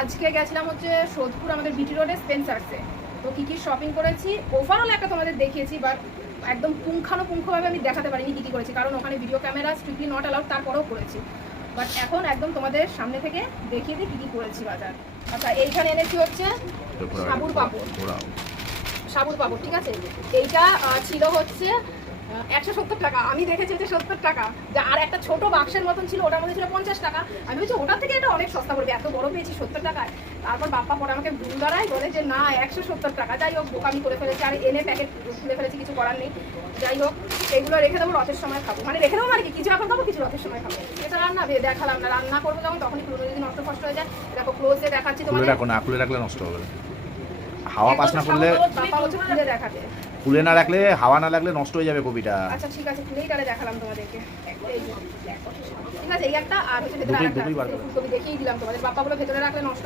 আজকে গেছিলাম হচ্ছে সোদপুর আমাদের বিটি রোডে স্পেন্সার্সে। তো কী কী শপিং করেছি ওভারঅল একটা তোমাদের দেখিয়েছি, বাট একদম পুঙ্খানুপুঙ্খভাবে আমি দেখাতে পারিনি কী কী করেছি, কারণ ওখানে video camera strictly not allowed, তারপরেও করেছি। বাট এখন একদম তোমাদের সামনে থেকে দেখিয়ে দিই কী কী করেছি বাজার। আচ্ছা, এইখানে এনেছি হচ্ছে সাবুর পাপড়, সাবুর পাপড়, ঠিক আছে। এইটা ছিল হচ্ছে 170 টাকা, আমি দেখেছি হচ্ছে 70 টাকা। যা আর একটা ছোট বাক্সের মতন ছিল, ওটার মধ্যে ছিল 50 টাকা। আমি বলছি ওটার থেকে এটা অনেক সস্তা পড়বে, এত বড় পেয়েছি 70 টাকায়। তারপর বাপ্পা পরে আমাকে ভুল দাঁড়ায়, বলে যে না 170 টাকা। যাই হোক, বোকামি করে ফেলেছি আর এনে প্যাকেট খুলে ফেলেছি, কিছু করার নেই। যাই হোক, এগুলো রেখে দেবো, রথের সময় খাবো। মানে রেখে দেবো মানে কি, কিছু এখন খাবো, কিছু রথের সময় খাবো। এটা রান্না দেখালাম না, রান্না করবো যখন তখনই পুরোনো যদি নষ্ট ফষ্ট হয়ে যায়। দেখো ক্লোজে দেখাচ্ছি তোমাদের। খুলে রাখলে নষ্ট হবে, হাওয়া পাস না করলে। বাপ্পা বলছে খুলে দেখাতে, খুলে না রাখলে, হাওয়া না লাগলে নষ্ট হয়ে যাবে কপিটা। আচ্ছা ঠিক আছে, খুলেই তাহলে দেখালাম তোমাদেরকে। এই যে, ঠিক আছে, এই একটা আর হচ্ছে ভেতরে আরেকটা ফুলকপি দেখিয়ে দিলাম তোমাদের। বাপ্পা বলে ভেতরে রাখলে নষ্ট